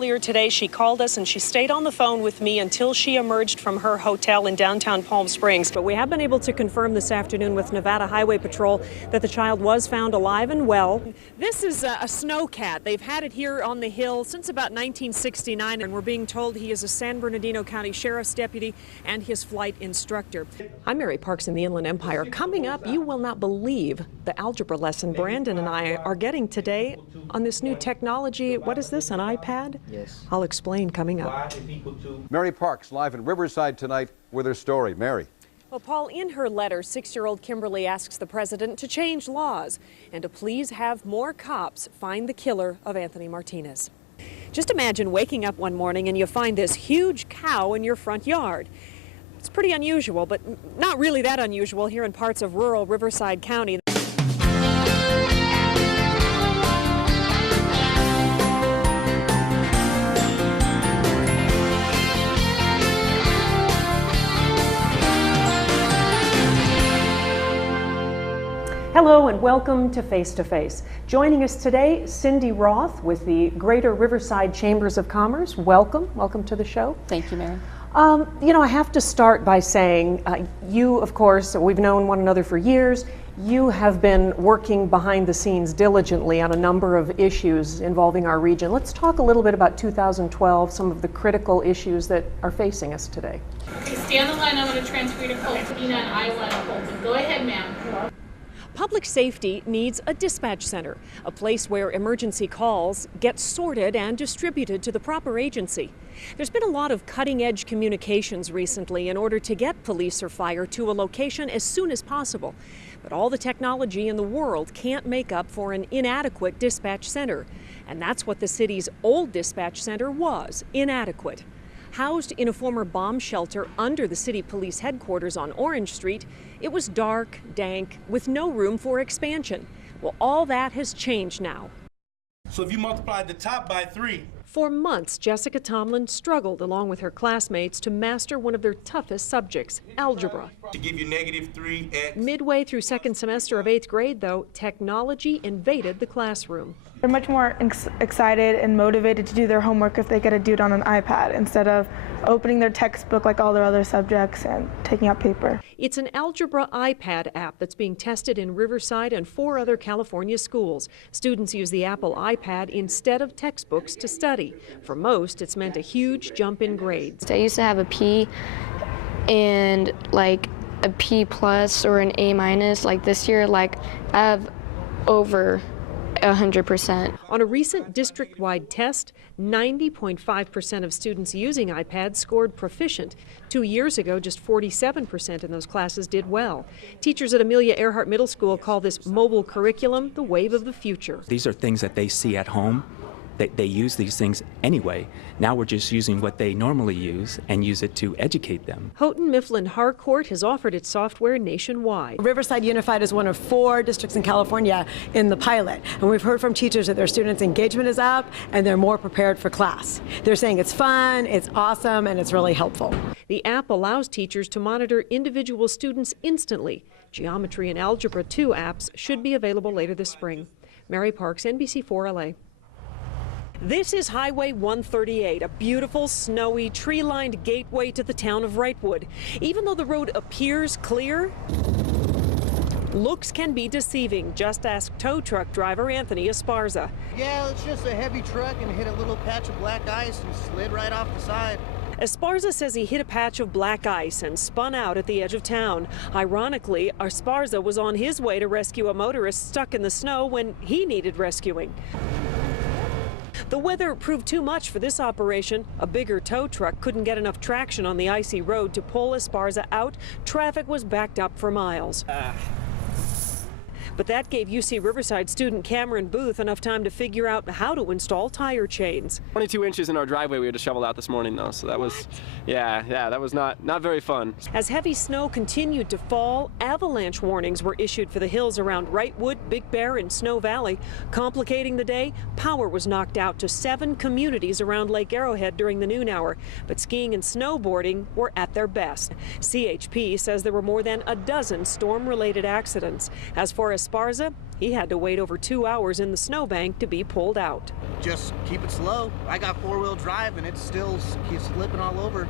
earlier today. She called us and she stayed on the phone with me until she emerged from her hotel in downtown Palm Springs. But we have been able to confirm this afternoon with Nevada Highway Patrol that the child was found alive and well. This is a snowcat. They've had it here on the hill since about 1969, and we're being told he is a San Bernardino County Sheriff's deputy and his flight instructor. I'm Mary Parks in the Inland Empire. Coming up, you will not believe the algebra lesson Brandon and I are getting today on this new technology. What is this, an iPad? Yes. I'll explain coming up. Mary Parks live in Riverside tonight with her story. Mary. Well, Paul, in her letter, 6-year-old Kimberly asks the president to change laws and to please have more cops find the killer of Anthony Martinez. Just imagine waking up one morning and you find this huge cow in your front yard. It's pretty unusual, but not really that unusual here in parts of rural Riverside County. Hello and welcome to Face to Face. Joining us today, Cindy Roth with the Greater Riverside Chambers of Commerce. Welcome to the show. Thank you, Mary. You know, I have to start by saying you, of course, we've known one another for years. You have been working behind the scenes diligently on a number of issues involving our region. Let's talk a little bit about 2012, some of the critical issues that are facing us today. Okay, stay on the line. I'm going to transfer you to Colton, and Iowa and Colton. Go ahead, ma'am. Public safety needs a dispatch center, a place where emergency calls get sorted and distributed to the proper agency. There's been a lot of cutting-edge communications recently in order to get police or fire to a location as soon as possible. But all the technology in the world can't make up for an inadequate dispatch center. And that's what the city's old dispatch center was, inadequate. Housed in a former bomb shelter under the city police headquarters on Orange Street, it was dark, dank, with no room for expansion. Well, all that has changed now. So if you multiply the top by 3. For months, Jessica Tomlin struggled along with her classmates to master one of their toughest subjects, algebra. To give you -3x. Midway through second semester of 8th grade, though, technology invaded the classroom. They're much more excited and motivated to do their homework if they get to do it on an iPad instead of opening their textbook like all their other subjects and taking out paper. It's an algebra iPad app that's being tested in Riverside and 4 other California schools. Students use the Apple iPad instead of textbooks to study. For most, it's meant a huge jump in grades. I used to have a P and like a P plus or an A minus. Like this year, like I have over 100%. On a recent district-wide test, 90.5% of students using iPads scored proficient. 2 years ago, just 47% in those classes did well. Teachers at Amelia Earhart Middle School call this mobile curriculum the wave of the future. These are things that they see at home. They use these things anyway. Now we're just using what they normally use and use it to educate them. Houghton Mifflin Harcourt has offered its software nationwide. Riverside Unified is one of 4 districts in California in the pilot, and we've heard from teachers that their students' engagement is up and they're more prepared for class. They're saying it's fun, it's awesome, and it's really helpful. The app allows teachers to monitor individual students instantly. Geometry and Algebra 2 apps should be available later this spring. Mary Parks, NBC4 LA. This is Highway 138, a beautiful, snowy, tree-lined gateway to the town of Wrightwood. Even though the road appears clear, looks can be deceiving. Just ask tow truck driver Anthony Esparza. Yeah, it's just a heavy truck and hit a little patch of black ice and slid right off the side. Esparza says he hit a patch of black ice and spun out at the edge of town. Ironically, Esparza was on his way to rescue a motorist stuck in the snow when he needed rescuing. The weather proved too much for this operation. A bigger tow truck couldn't get enough traction on the icy road to pull Esparza out. Traffic was backed up for miles. But that gave UC Riverside student Cameron Booth enough time to figure out how to install tire chains. 22 inches in our driveway we had to shovel out this morning, though, so that was, Yeah, that was not very fun. As heavy snow continued to fall, avalanche warnings were issued for the hills around Wrightwood, Big Bear, and Snow Valley. Complicating the day, power was knocked out to 7 communities around Lake Arrowhead during the noon hour, but skiing and snowboarding were at their best. CHP says there were more than a dozen storm-related accidents. As for Esparza, he had to wait over 2 hours in the snowbank to be pulled out. Just keep it slow. I got 4-wheel drive and it still keeps slipping all over.